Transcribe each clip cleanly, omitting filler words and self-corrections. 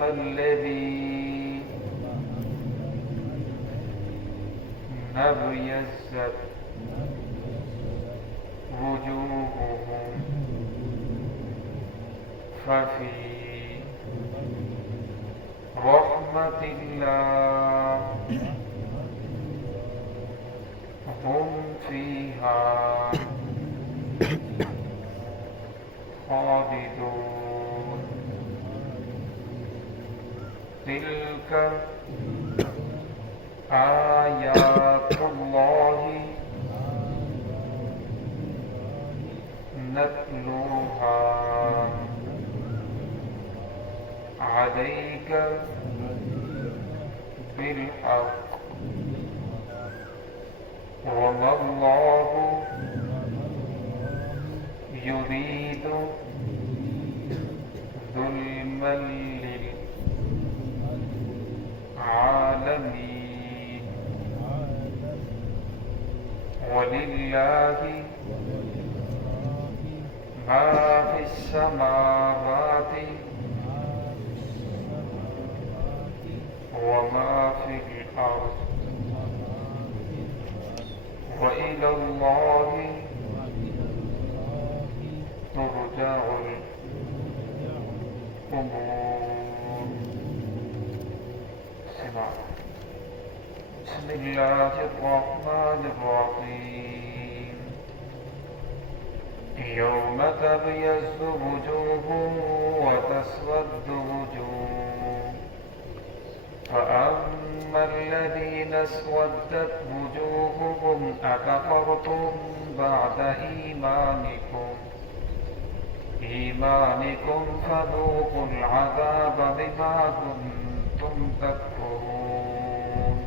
الذين ابيضت وجوههم ففي رحمة الله هم فيها خالدون تلك آيات الله نتلوها عليك بالحق وما الله يريد ظلما للعالمين ولله ما في السماوات وما في الأرض وإلى الله ترجع الأمور. بسم الله الرحمن الرحيم يوم تبيض وجوه وتسود وجوه فأما الذين اسودت وجوههم أكفرتم بعد إيمانكم فذوقوا العذاب بما كنتم تكفرون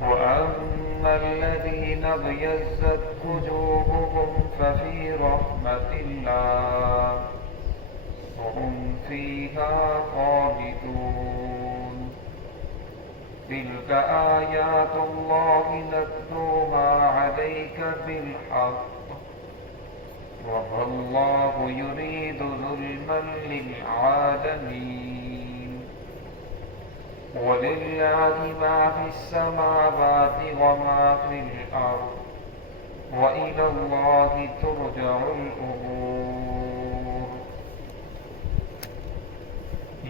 وأما الذين ابيضت وجوههم ففي رحمة الله وهم فيها خالدون تلك آيات الله نتلوها عليك بالحق وما الله يريد ظلما للعالمين ولله ما في السماوات وما في الأرض وإلى الله ترجع الأمور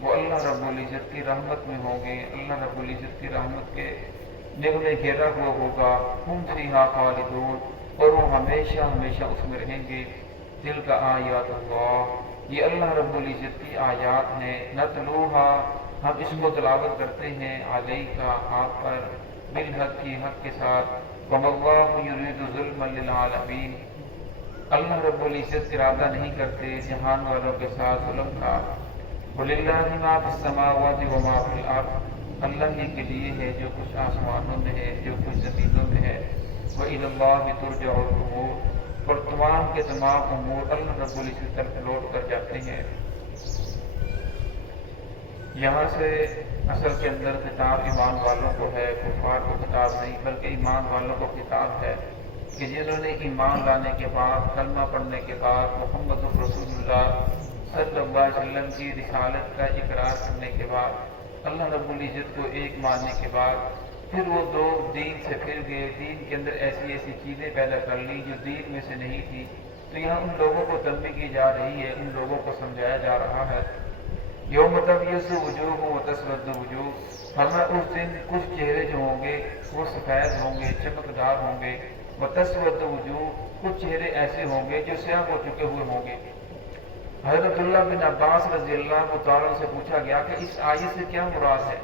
وہ اللہ رب العزت کی رحمت میں ہوں گے، اللہ رب العزت کی رحمت کے نگلے گھیرا ہوا ہوگا، ہم فیہا خالدون، اور وہ ہمیشہ ہمیشہ اس میں رہیں گے۔ دل کا آیات اللہ، یہ اللہ رب العزت کی آیات ہیں، نتلوہا، ہم اس کو تلاوت کرتے ہیں، علیکا، آپ پر، بالحق کی حق کے ساتھ، وما اللہ یرید ظلما للعالمین، اللہ رب العزت ارادہ نہیں کرتے جہان والوں کے ساتھ ظلم کا۔ وَلِلَّهِ مَا فِي السَّمَاوَاتِ وَمَا فِي الْأَرْضِ، اللہ ہی کے لیے ہے جو کچھ آسمانوں میں ہے، جو کچھ زمینوں میں ہے۔ وَإِلَى اللَّهِ تُرْجَعُ الْأُمُورُ، اور تمام کے تمام امور اللہ رب العزت کی طرف لوٹ کر جاتے ہیں۔ یہاں سے اصل کے اندر خطاب ایمان والوں کو ہے، کفار کو خطاب نہیں، بلکہ ایمان والوں کو خطاب ہے کہ جنہوں نے ایمان لانے کے بعد، کلمہ پڑھنے کے بعد، محمد رسول اللہ صلی اللہ علیہ وسلم کی رسالت کا اقرار کرنے کے بعد، اللہ رب العزت کو ایک ماننے کے بعد، پھر وہ دو دین سے پھر گئے، دین کے اندر ایسی ایسی چیزیں پیدا کر لی جو دین میں سے نہیں تھی، تو یہاں ان لوگوں کو تنبیہ کی جا رہی ہے، ان لوگوں کو سمجھایا جا رہا ہے۔ یوم تبیض وجوہ وتسود وجوہ، ہمیں اس دن کچھ چہرے جو ہوں گے وہ سفید ہوں گے، چمکدار ہوں گے، وتسود وجوہ، کچھ چہرے ایسے ہوں گے جو سیاہ ہو چکے ہوئے ہوں گے۔ حضرت عبداللہ بن عباس رضی اللہ تعالیٰ سے پوچھا گیا کہ اس آیت سے کیا مراد ہے؟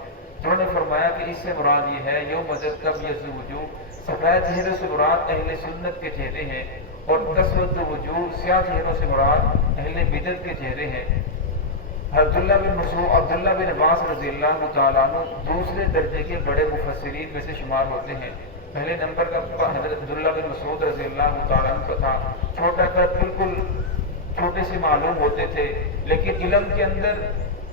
تو انہوں نے فرمایا کہ اس سے مراد یہ ہے، یوم تبیض وجوہ، سفید چہرے سے مراد اہل سنت کے چہرے ہیں، اور تسود وجوہ، سیاہ چہروں سے مراد اہل بدعت کے چہرے ہیں۔ عبداللہ بن عباس رضی اللہ تعالیٰ عنہ دوسرے درجے کے بڑے مفسرین میں سے شمار ہوتے ہیں۔ پہلے نمبر کا حضرت عبداللہ بن مسعود رضی اللہ تعالیٰ عنہ تھا، چھوٹا قد، بالکل چھوٹے سے معلوم ہوتے تھے، لیکن علم کے اندر،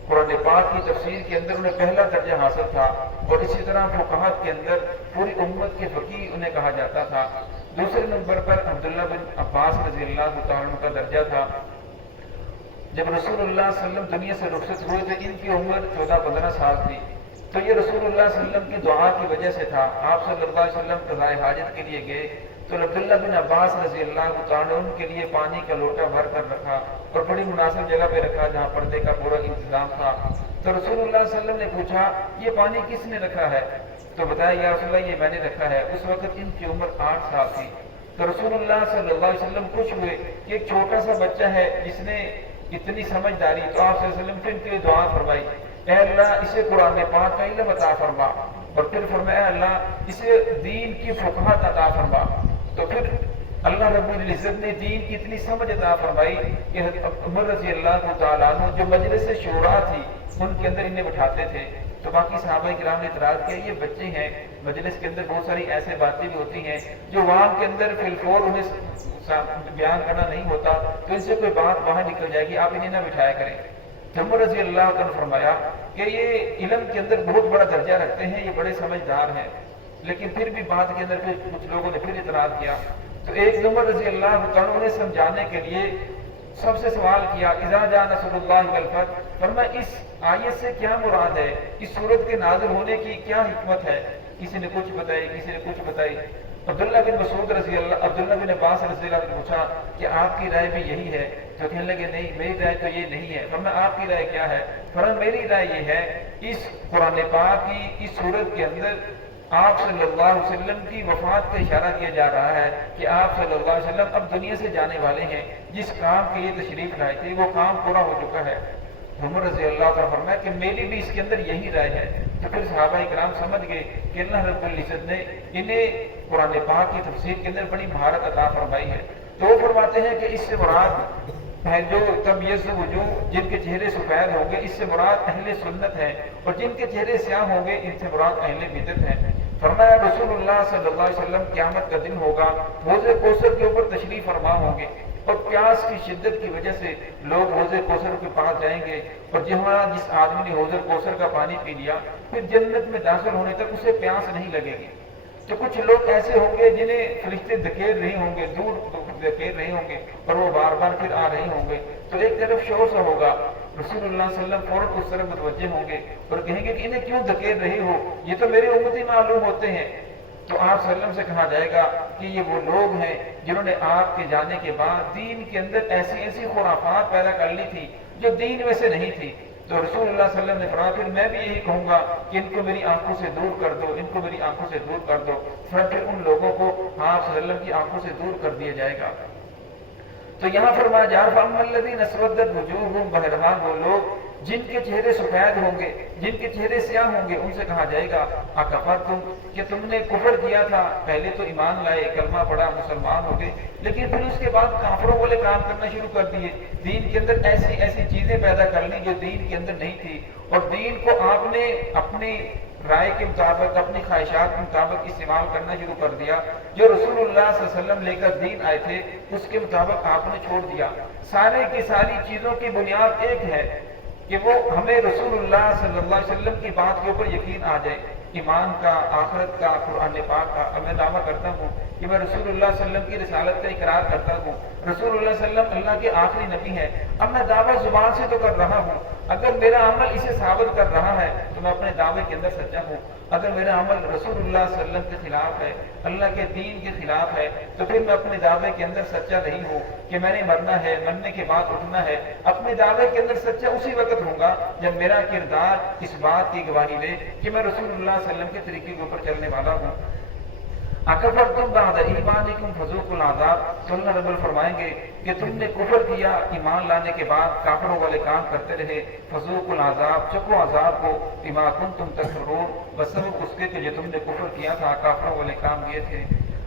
قرآن پاک کی تفسیر کے اندر انہیں پہلا درجہ حاصل تھا، اور اسی طرح فقہات کے اندر پوری امت کے فقیہ انہیں کہا جاتا تھا۔ دوسرے نمبر پر عبداللہ بن عباس رضی اللہ تعالیٰ عنہ کا درجہ تھا۔ جب رسول اللہ صلی اللہ علیہ وسلم دنیا سے رخصت ہوئے تو ان کی عمر 14-15 سال تھی، تو یہ رسول اللہ صلی اللہ علیہ وسلم کی دعا کی وجہ سے تھا۔ آپ صلی اللہ علیہ وسلم قضاء حاجت کے لیے گئے تو عبداللہ بن عباس رضی اللہ تعالیٰ عنہ ان کے لیے پانی کا لوٹا بھر کر رکھا، اور بڑی مناسب جگہ پہ رکھا جہاں پردے کا پورا انتظام تھا۔ تو رسول اللہ صلی اللہ علیہ وسلم نے پوچھا یہ پانی کس نے رکھا ہے؟ تو بتایا یا رسول اللہ یہ میں نے رکھا ہے۔ اس وقت ان کی عمر 8 سال تھی۔ تو رسول اللہ صلی اللہ علیہ وسلم خوش ہوئے کہ ایک چھوٹا سا بچہ ہے جس نے اتنی سمجھداری، تو آپ صلی اللہ علیہ وسلم پھر ان کے لیے دعا فرمائی، اے اللہ اسے قرآن پاک کا علم عطا فرما، اور پھر فرمایا اللہ اسے دین کی فقہات عطا فرما۔ تو پھر اللہ رب العزت نے دین کی اتنی سمجھ عطا فرمائی کہ عمر رضی اللہ تعالیٰ عنہ جو مجلس شورا تھی ان کے اندر انہیں بٹھاتے تھے، تو باقی صحابہ کرام نے اعتراض کیا یہ بچے ہیں، مجلس کے اندر بہت ساری ایسے باتیں بھی ہوتی ہیں جو وہاں کے اندر فی الفور انہیں بیان کرنا نہیں ہوتا، تو ان سے کوئی بات باہر نکل جائے گی، آپ انہیں نہ بٹھایا کریں۔ تو عمر رضی اللہ عنہ نے فرمایا کہ یہ علم کے اندر بہت بڑا درجہ رکھتے ہیں، یہ بڑے سمجھدار ہیں، لیکن پھر بھی بات کے اندر کچھ لوگوں نے پھر اعتراض کیا۔ تو ایک عمر رضی اللہ عنہ انہیں سمجھانے کے لیے سب سے سوال کیا، اذا جاء نصر اللہ والفتح، فرمایا اس آیت سے کیا مراد ہے، اس صورت کے نازل ہونے کی کیا حکمت ہے؟ کسی نے کچھ بتائی، کسی نے کچھ بتائی۔ عبداللہ بن مسعود رضی اللہ، عبداللہ بن عباس رضی اللہ عنہ نے پوچھا کہ آپ کی رائے بھی یہی ہے؟ تو کہنے لگے نہیں میری رائے تو یہ نہیں ہے۔ فرمایا آپ کی رائے کیا ہے؟ فرمایا میری رائے یہ ہے اس قرآن پاک کی اس صورت کے اندر آپ صلی اللہ علیہ وسلم کی وفات کا اشارہ کیا جا رہا ہے کہ آپ صلی اللہ علیہ وسلم اب دنیا سے جانے والے ہیں، جس کام کے لیے تشریف لائے تھے وہ کام پورا ہو چکا ہے۔ عمر رضی اللہ تعالیٰ فرمایا کہ میری بھی اس کے اندر یہی رائے ہے۔ تو پھر صحابہ کرام سمجھ گئے کہ اللہ رب العزت نے انہیں قرآن پاک کی تفسیر کے اندر بڑی مہارت عطا فرمائی ہے۔ تو وہ فرماتے ہیں کہ اس سے مراد ہے جو تبیض وجوہ، جن کے چہرے سفید ہوں گے، اس سے مراد اہل سنت ہے، اور جن کے چہرے سیاہ ہوں گے ان سے مراد اہل بدعت ہیں۔ فرمایا رسول اللہ صلی اللہ علیہ وسلم قیامت کا دن ہوگا، حوض کوثر کے اوپر تشریف فرما ہوں گے، اور پیاس کی شدت کی وجہ سے لوگ حوض کوثر کے پاس جائیں گے، اور جس آدمی نے حوض کوثر کا پانی پی لیا پھر جنت میں داخل ہونے تک اسے پیاس نہیں لگے گی۔ تو کچھ لوگ ایسے ہوں گے جنہیں فرشتے دھکیل رہے ہوں گے، دور دھکیل رہے ہوں گے، اور وہ بار بار پھر آ رہے ہوں گے، تو ایک طرف شور سا ہوگا، رسول اللہ صلی اللہ علیہ وسلم فوراً اس طرف متوجہ ہوں گے اور کہیں گے کہ انہیں کیوں دھکیل رہے ہو، یہ تو میرے امتی معلوم ہوتے ہیں۔ تو آپ صلی اللہ علیہ وسلم سے کہا جائے گا کہ یہ وہ لوگ ہیں جنہوں نے آپ کے جانے کے بعد دین کے اندر ایسی ایسی خرافات پیدا کر لی تھی جو دین میں سے نہیں تھی۔ تو رسول اللہ صلی اللہ علیہ وسلم نے فرمایا پھر میں بھی یہی کہوں گا کہ ان کو میری آنکھوں سے دور کر دو، ان کو میری آنکھوں سے دور کر دو، پھر ان لوگوں کو آپ صلی اللہ علیہ وسلم کی آنکھوں سے دور کر دیا جائے گا۔ تو یہاں فرمایا جا رہا فَأَمَّا الَّذِينَ اسْوَدَّتْ وُجُوهُهُمْ، بہرحال وہ لوگ جن کے چہرے سفید ہوں گے، جن کے چہرے سیاہ ہوں گے، ان سے کہا جائے گا اَكَفَرْتُمْ، کہ تم نے کفر کیا تھا، پہلے تو ایمان لائے، کلمہ پڑھا، مسلمان ہو گئے، لیکن پھر اس کے بعد کافروں والے کام کرنا شروع کر دیے، دین کے اندر ایسی ایسی چیزیں پیدا کر لی جو دین کے اندر نہیں تھی، اور دین کو آپ نے اپنی رائے کے مطابق، اپنی خواہشات کے مطابق استعمال کرنا شروع کر دیا۔ جو رسول اللہ صلی اللہ علیہ وسلم لے کر دین آئے تھے اس کے مطابق آپ نے چھوڑ دیا۔ سارے کی ساری چیزوں کی بنیاد ایک ہے کہ وہ ہمیں رسول اللہ صلی اللہ علیہ وسلم کی بات کے اوپر یقین آ جائے، ایمان کا، آخرت کا، قرآن پاک کا۔ اب میں دعویٰ کرتا ہوں کہ میں رسول اللہ صلی اللہ علیہ وسلم کی رسالت کا اقرار کرتا ہوں، رسول اللہ صلی اللہ علیہ وسلم اللہ کے آخری نبی ہیں، اب میں دعویٰ زبان سے تو کر رہا ہوں، اگر میرا عمل اسے ثابت کر رہا ہے تو میں اپنے دعوے کے اندر سچا ہوں، اگر میرا عمل رسول اللہ صلی اللہ علیہ وسلم کے خلاف ہے، اللہ کے دین کے خلاف ہے، تو پھر میں اپنے دعوے کے اندر سچا نہیں ہوں کہ میں نے مرنا ہے، مرنے کے بعد اٹھنا ہے۔ اپنے دعوے کے اندر سچا اسی وقت ہوں گا جب میرا کردار اس بات کی گواہی دے کہ میں رسول اللہ صلی اللہ علیہ وسلم کے طریقے کے اوپر چلنے والا ہوں۔ اکفرتم بعد ایمانکم فذوقوا العذاب، تو اللہ رب فرمائیں گے کہ تم نے کفر کیا، ایمان لانے کے بعد کافروں والے کام کرتے رہے، فذوقوا العذاب، چکھو عذاب کو، بما کنتم تکفرون، بسبب اس کے کہ جو تم نے کفر کیا تھا، کافروں والے کام کیے تھے۔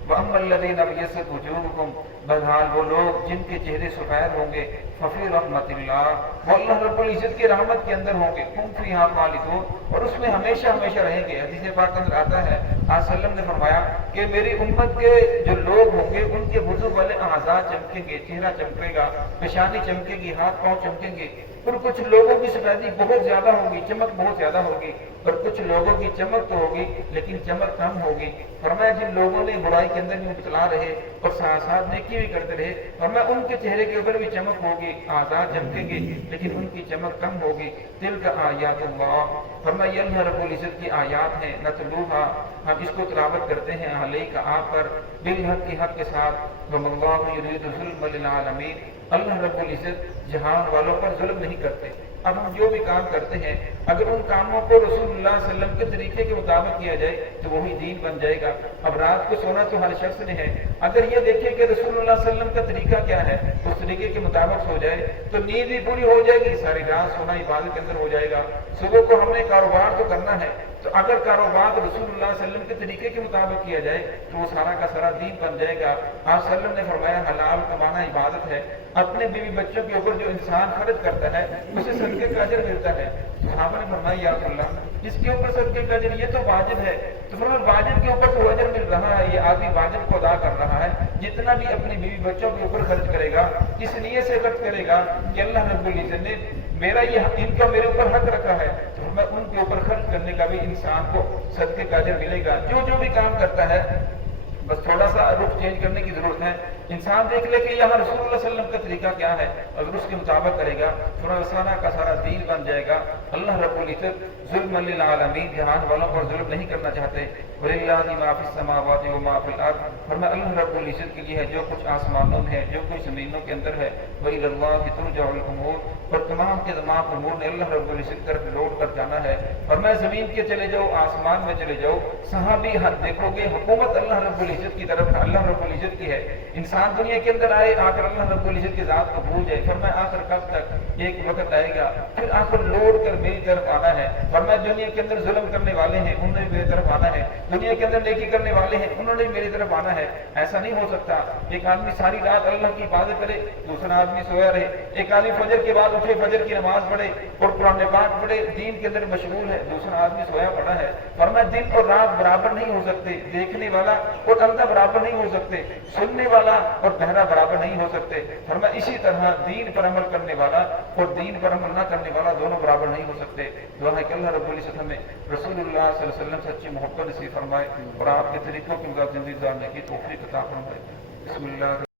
وَأَمَّا الَّذِينَ ابْيَضَّتْ وُجُوهُهُمْ، بہرحال وہ لوگ جن کے چہرے سفید ہوں گے، ففی رحمت اللہ، وہ اللہ رب العزت کی رحمت کے اندر ہوں گے، ہم فیہا خالدون، اور اس میں ہمیشہ ہمیشہ رہیں گے۔ حدیث پاک کے اندر آتا ہے، آپ صلی اللہ علیہ وسلم نے فرمایا کہ میری امت کے جو لوگ ہوں گے ان کے وضو والے اعضاء چمکیں گے، چہرہ چمکے گا، پیشانی چمکے گی، ہاتھ پاؤں چمکیں گے، اور کچھ لوگوں کی سفیدی بہت زیادہ ہوگی، چمک بہت زیادہ ہوگی، اور کچھ لوگوں کی چمک تو ہوگی لیکن چمک کم ہوگی۔ فرمایا جن لوگوں نے برائی کے اندر بھی مبتلا رہے اور ساتھ ساتھ نیکی بھی کرتے رہے، فرمایا ان کے چہرے کے اوپر بھی چمک ہوگی، اعضاء چمکیں گے لیکن ان کی چمک کم ہوگی۔ تلک آیات اللہ، فرمایا یہ اللہ رب العزت کی آیات ہیں، نتلوہا، ہم اس کو تلاوت کرتے ہیں علیک آپ پر، بالحق کی حق کے ساتھ، وما اللہ یرید ظلم للعالمین، اللہ رب العزت جہان والوں پر ظلم نہیں کرتے۔ اب ہم جو بھی کام کرتے ہیں اگر ان کاموں کو رسول اللہ صلی اللہ علیہ وسلم کے طریقے کے مطابق کیا جائے تو وہی دین بن جائے گا۔ اب رات کو سونا تو ہر شخص نے ہے، اگر یہ دیکھے کہ رسول اللہ صلی اللہ علیہ وسلم کا طریقہ کیا ہے اس طریقے کے مطابق سو جائے تو نیند بھی پوری ہو جائے گی، ساری رات سونا عبادت کے اندر ہو جائے گا۔ صبح کو ہم نے کاروبار تو کرنا ہے، تو اگر کاروبار رسول اللہ صلی اللہ علیہ وسلم کے طریقے کے مطابق کیا جائے تو وہ سارا کا سارا دین بن جائے گا۔ آپ صلی اللہ علیہ وسلم نے فرمایا حلال کمانا عبادت ہے، اپنے بیوی بچوں کے اوپر جو انسان خرچ کرتا ہے اسے صدقے کا اجر ملتا ہے۔ صحابہ نے فرمایا یا اللہ جس کے اوپر صدقے کا اجر، یہ تو واجب ہے، تو فرمایا واجب کے اوپر تو اجر مل رہا ہے، یہ آدمی واجب کو ادا کر رہا ہے، جتنا بھی اپنی بیوی بچوں کے اوپر خرچ کرے گا اس نیت سے خرچ کرے گا کہ اللہ رب العزت نے میرا یہ ان کا میرے اوپر حق رکھا ہے تو میں ان کے اوپر خرچ کرنے کا بھی انسان کو صدقے کا اجر ملے گا۔ جو بھی کام کرتا ہے بس تھوڑا سا رخ چینج کرنے کی ضرورت ہے، انسان دیکھ لے کہ یہاں رسول اللہ صلی اللہ علیہ وسلم کا طریقہ کیا ہے، اگر اس کے مطابق کرے گا تھوڑا سارا کا سارا دین بن جائے گا۔ اللہ رب العزت ظلم للعالمین، جہان والوں پر ظلم نہیں کرنا چاہتے۔ وَلِلَّهِ مَا فِي السَّمَاوَاتِ وَمَا فِي الْأَرْضِ، فرمایا اللہ رب العزت کے لیے ہے جو کچھ آسمانوں میں ہے، جو کچھ زمینوں کے اندر ہے۔ وَإِلَى اللَّهِ تُرْجَعُ الْأُمُورُ، اور تمام کے تمام امور نے اللہ رب العزت کی طرف لوٹ کر جانا ہے۔ فرمایا زمین کے چلے جاؤ، آسمان میں چلے جاؤ، صحابی حد دیکھو گے حکومت اللہ رب العزت کی طرف اللہ رب العزت کی ہے۔ انسان دنیا کے اندر آئے آ کر اللہ رب العزت کی ذات کو بھول جائے، فرمایا آخر کب تک، ایک وقت آئے گا پھر آخر لوٹ کر میری طرف آنا ہے۔ فرمایا دنیا کے اندر ظلم کرنے والے ہیں انہوں نے میری طرف آنا ہے، دنیا کے اندر نیکی کرنے والے ہیں انہوں نے میری طرف آنا ہے۔ ایسا نہیں ہو سکتا ایک آدمی ساری رات اللہ کی عبادت کرے دوسرا آدمی سویا رہے، ایک آدمی فجر کے بعد اٹھے فجر کی نماز پڑھے اور قرآن پاک پڑھے دین کے اندر مشغول ہے، دوسرا آدمی سویا پڑا ہے۔ فرمایا دن اور رات برابر نہیں ہو سکتے، دیکھنے والا اور اندھا برابر نہیں ہو سکتے، سننے والا اور بہرا برابر نہیں ہو سکتے۔ فرمایا اسی طرح دین پر عمل کرنے والا اور دین پر عمل نہ کرنے والا دونوں برابر نہیں ہو سکتے۔ دعا ہے کہ اللہ رب العزت ہمیں رسول اللہ صلی اللہ علیہ وسلم سے اچھی محبت نصیب فرمائے اور آپ کے طریقوں کے مطابق زندگی گزارنے کی توفیق عطا فرمائے۔ بسم اللہ